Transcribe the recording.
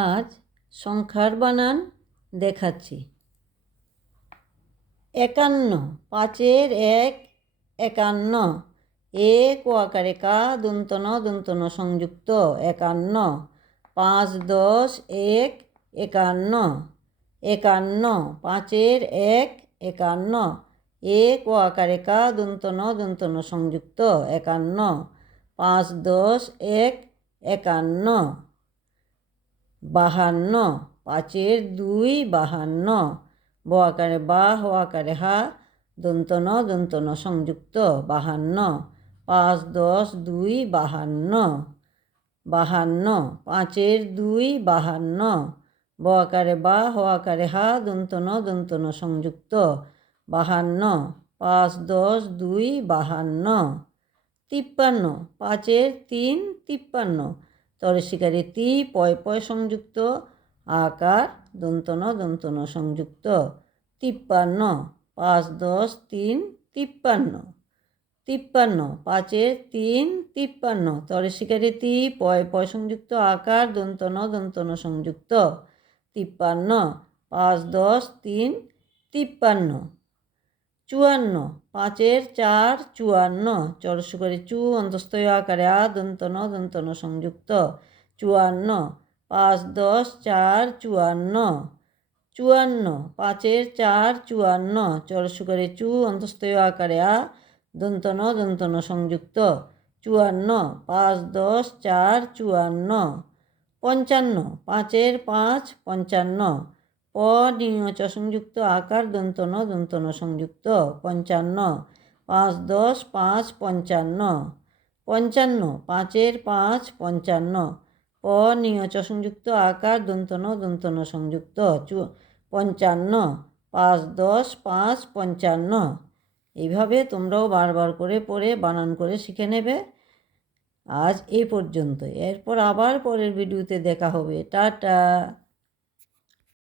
আজ সংখ্যার বানান দেখাচ্ছি। 51, 5-এর 1 51, এক ও আকারে কা দন্তন দন্তন সংযুক্ত 51, 5 10 1 51, 51, 5-এর 1 51, এক ও আকারে কা দন্তন দন্তন সংযুক্ত 51, 5 10 1 51, 52, 5-এর 2 52, ব আকারে বা হ আকারে হা দন্তন দন্তন সংযুক্ত 52, 5 10 2 52, 52, 5-এর 2 52, ব আকারে বা হ আকারে হা দন্তন দন্তন সংযুক্ত 52, 5 10 2 52, 53, 5-এর 3 53, তরশিকারে তি পয় পয় সংযুক্ত আকার দন্তন দন্তন সংযুক্ত 53, 5 10 3 53, 53, 5-এর 3 53, তরশিকারে তি পয় পয় সংযুক্ত আকার দন্তন দন্তন সংযুক্ত 53, 5 10 3 53, 54, 5-এর 4 54, চরস্বরে চু অন্তস্থয় আকারে আ দন্তন দন্তন সংযুক্ত 54, 5 10 4 54, 54, 5-এর 4 54, চরস্বরে চু অন্তস্থয় আকারে আ দন্তন দন্তন সংযুক্ত 54, 5 10 4 54, 55, 5-এর 5 55, প নিয়চ সংযুক্ত আকার দন্তন দন্তন সংযুক্ত 55, 5 10 5 55, 55, 5-এর 5 55, প নিয়চ সংযুক্ত আকার দন্তন দন্তন সংযুক্ত 55, 5 10 5 55। এইভাবে তোমরাও বারবার করে পড়ে বানান করে শিখে নেবে। আজ এই পর্যন্ত, এরপর আবার পরের ভিডিওতে দেখা হবে। টাটা।